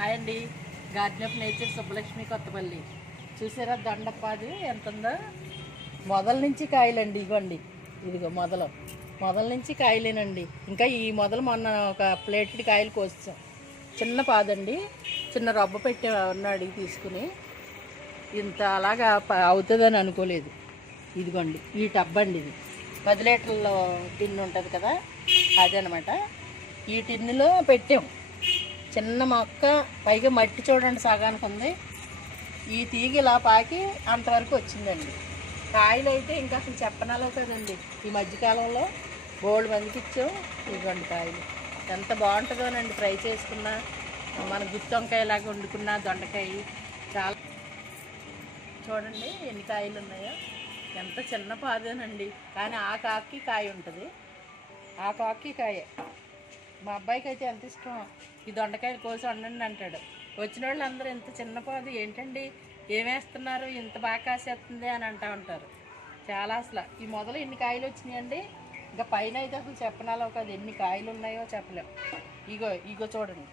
Hi అండి. Garden of nature Subbalakshmi Kothapalli. చూసారా దండప్ప అది ఎంత ఉందో మొదల నుంచి కాయలండి ఇగోండి ఇదిగో మొదలు. మొదల నుంచి కాయలేనండి. ఇంకా ఈ మొదలు మొన్న ఒక ప్లేటెడ్ కాయలు కోసాం. చిన్న పాదండి. చిన్న రబ్బ పెట్టి ఉన్నాడు తీసుకుని ఇంత అలాగా అవుతుందని అనుకోలేదు. ఇదిగోండి ఈ టబ్ అండి ఇది. పది లీటర్ల టిన్ ఉంటుంది కదా? అదనమాట. ఈ టిన్నులో పెట్టాం. చిన్న మొక్క పైగా మట్టి చూడండి సగానికి ఉంది. ఈ తీగ ఇలా పాకి అంతవరకు వచ్చిందండి. కాయలు అయితే ఇంకా అసలు చెప్పనాలో కదండి. ఈ మధ్యకాలంలో బోల్డ్ మందికి ఇచ్చాం. ఇదిగోండి కాయలు. ఎంత బాగుంటుందోనండి ఫ్రై చేసుకున్నా. మన గుత్తి వంకాయలాగా వండుకున్న దొండకాయ. చాలా చూడండి ఎన్ని కాయలు ఉన్నాయో. ఎంత చిన్న పాదేనండి. కానీ ఆ కాకి కాయ ఉంటుంది. ఆ కాకి కాయే. మా అబ్బాయికి అయితే ఎంత ఇష్టం? ఈ దొండకాయలు కోసి వండండి అంటాడు. వచ్చిన వాళ్ళు అందరూ ఇంత చిన్నపాదు ఏంటండి ఏమేస్తున్నారు ఇంత బాగా కాసేస్తుంది అని అంటూ ఉంటారు. చాలా అసలు. ఈ మొదలు ఎన్ని కాయలు వచ్చినాయండి. ఇంకా పైన అయితే అసలు చెప్పనాలో కాదు. ఎన్ని కాయలు ఉన్నాయో చెప్పలేం. ఇగో ఇగో చూడండి.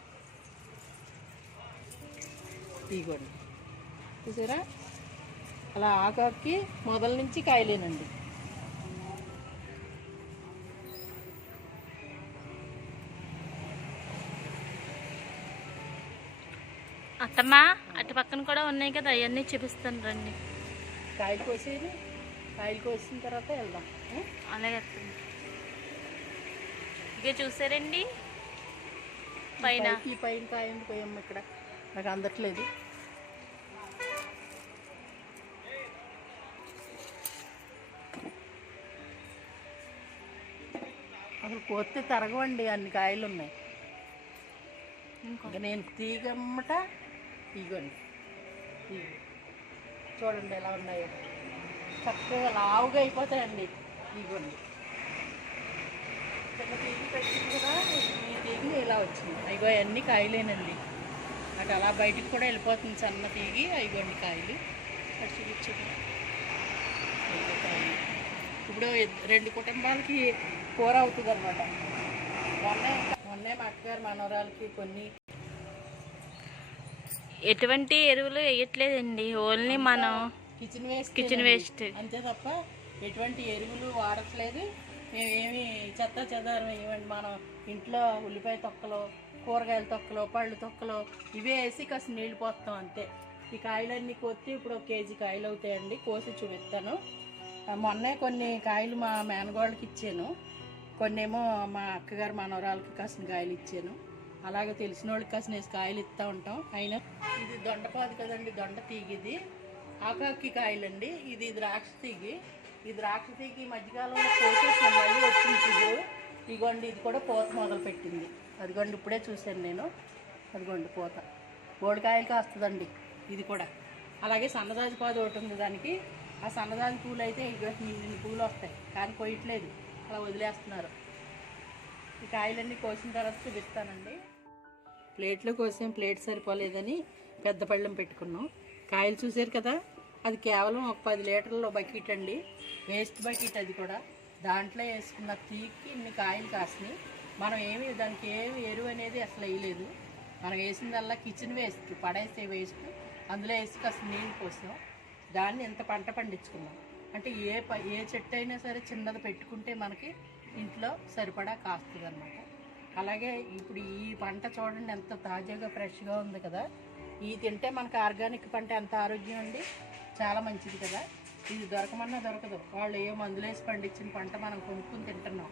ఇగోండి. చూసారా? అలా ఆకాకి మొదల నుంచి కాయలేనండి. అత్తమ్మ అటు పక్కన కూడా ఉన్నాయి కదా అవన్నీ చూపిస్తాను రండి. కాయలు కోసేది? కాయలు కోసిన తర్వాత వెళ్దాం? అలాగే అత్తమ్మ. ఇక చూసారండి? పైన. ఈ పైన కాయ పోయమ్మ ఇక్కడ? నాకు అందట్లేదు. అసలు కోస్తే తరగవండి అన్ని కాయలు ఉన్నాయి. ఇంకో. ఇంకా నేను తీగమ్మట ఇగోండి చూడండి ఎలా ఉన్నాయో. చక్కగా లావుగా అయిపోతాయండి ఇగోండి చిన్న తీగి పెట్టింది కదా ఈ తీగ ఇలా వచ్చింది. అయ్యో అన్నీ కాయలేనండి. అటు అలా బయటికి కూడా వెళ్ళిపోతుంది సన్న తీగి అయిగోండి కాయలు. అటు చూపించండి ఇప్పుడు రెండు కుటుంబాలకి కూర అవుతుంది అనమాట మొన్నే మొన్నే మా అక్కగారు మనవరాలకి కొన్ని ఎటువంటి ఎరువులు వేయట్లేదండి. ఓన్లీ మనం కిచెన్ వేస్ట్ కిచెన్ వేస్ట్ అంతే తప్ప ఎటువంటి ఎరువులు వాడట్లేదు. మేమేమి చెత్త చెదారం వేయమండి మనం ఇంట్లో ఉల్లిపాయ తొక్కలు కూరగాయల తొక్కలు పళ్ళు తొక్కలు ఇవే వేసి కాస్త నీళ్ళు పోస్తాం అంతే. ఈ కాయలన్నీ కొత్తి ఇప్పుడు ఒక కేజీ కాయలు అవుతాయండి. కోసి చూపిస్తాను. మొన్నే కొన్ని కాయలు మా మేనగోళ్ళకి ఇచ్చాను. కొన్ని ఏమో మా అక్కగారు మనవరాలకి కాసిన కాయలు ఇచ్చాను. అలాగే తెలిసిన వాళ్ళకి కాసిన కాయలు ఇస్తూ ఉంటాం. అయినా ఇది దొండపాదు కదండి దొండ తీగిది. ఆకాకి కాయలండి. ఇది ద్రాక్ష తీగి. ఈ ద్రాక్ష తీగి మధ్యకాలంలో కోసేసిన మళ్ళీ వచ్చింది చిగురు ఇదిగోండి ఇది కూడా పూత మొదలు పెట్టింది అదిగోండి ఇప్పుడే చూశాను నేను. అదిగోండి పూత. బోడికాయలు కాస్తుందండి ఇది కూడా. అలాగే సన్నదాజి పాదు ఒకటి ఉంది దానికి. ఆ సన్నదాజి పూలు అయితే ఇన్ని పూలు వస్తాయి. కానీ కొయ్యట్లేదు. అలా వదిలేస్తున్నారు. ఈ కాయలన్నీ కోసిన తర్వాత చూపిస్తానండి. ప్లేట్లో కోసం ప్లేట్ సరిపోలేదని పెద్ద పళ్ళెం పెట్టుకున్నాం. కాయలు చూసారు కదా అది కేవలం ఒక పది లీటర్ల బకెట్ అండి. వేస్ట్ బకెట్ అది కూడా. దాంట్లో వేసుకున్న తీకి ఇన్ని కాయలు కాసినాయి. మనం ఏమి దానికి ఏమి ఎరువు అనేది అసలు వేయలేదు. మనం వేసిందల్లా కిచెన్ వేస్ట్ పడేసే వేస్ట్ అందులో వేసి కాస్త నీళ్ళు పోసాం. దాన్ని ఎంత పంట పండించుకున్నాం. అంటే ఏ ప ఏ చెట్టు అయినా సరే చిన్నది పెట్టుకుంటే మనకి ఇంట్లో సరిపడా కాస్తుంది అనమాట అలాగే ఇప్పుడు ఈ పంట చూడండి ఎంత తాజాగా ఫ్రెష్గా ఉంది కదా. ఈ తింటే మనకు ఆర్గానిక్ పంట ఎంత ఆరోగ్యం అండి? చాలా మంచిది కదా. ఇది దొరకమన్నా దొరకదు. వాళ్ళు ఏ మందులు వేసి పండించిన పంట మనం కొనుక్కుని తింటున్నాం.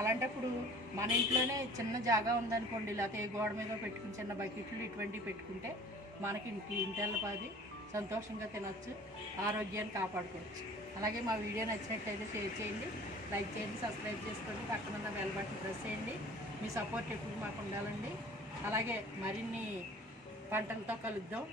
అలాంటప్పుడు మన ఇంట్లోనే చిన్న జాగా ఉందనుకోండి లేకపోతే ఏ గోడ మీద పెట్టుకుని చిన్న బకెట్లు ఇటువంటివి పెట్టుకుంటే మనకి ఇంటి ఇంటెళ్ళపాది సంతోషంగా తినొచ్చు ఆరోగ్యాన్ని కాపాడుకోవచ్చు. అలాగే మా వీడియో నచ్చినట్లయితే షేర్ చేయండి లైక్ చేయండి సబ్స్క్రైబ్ చేసుకోండి పక్కన ఉన్న బెల్ బటన్ ప్రెస్ చేయండి. మీ సపోర్ట్ ఎప్పుడు మాకు ఉండాలండి. అలాగే మరిన్ని పంటలతో కలుద్దాం.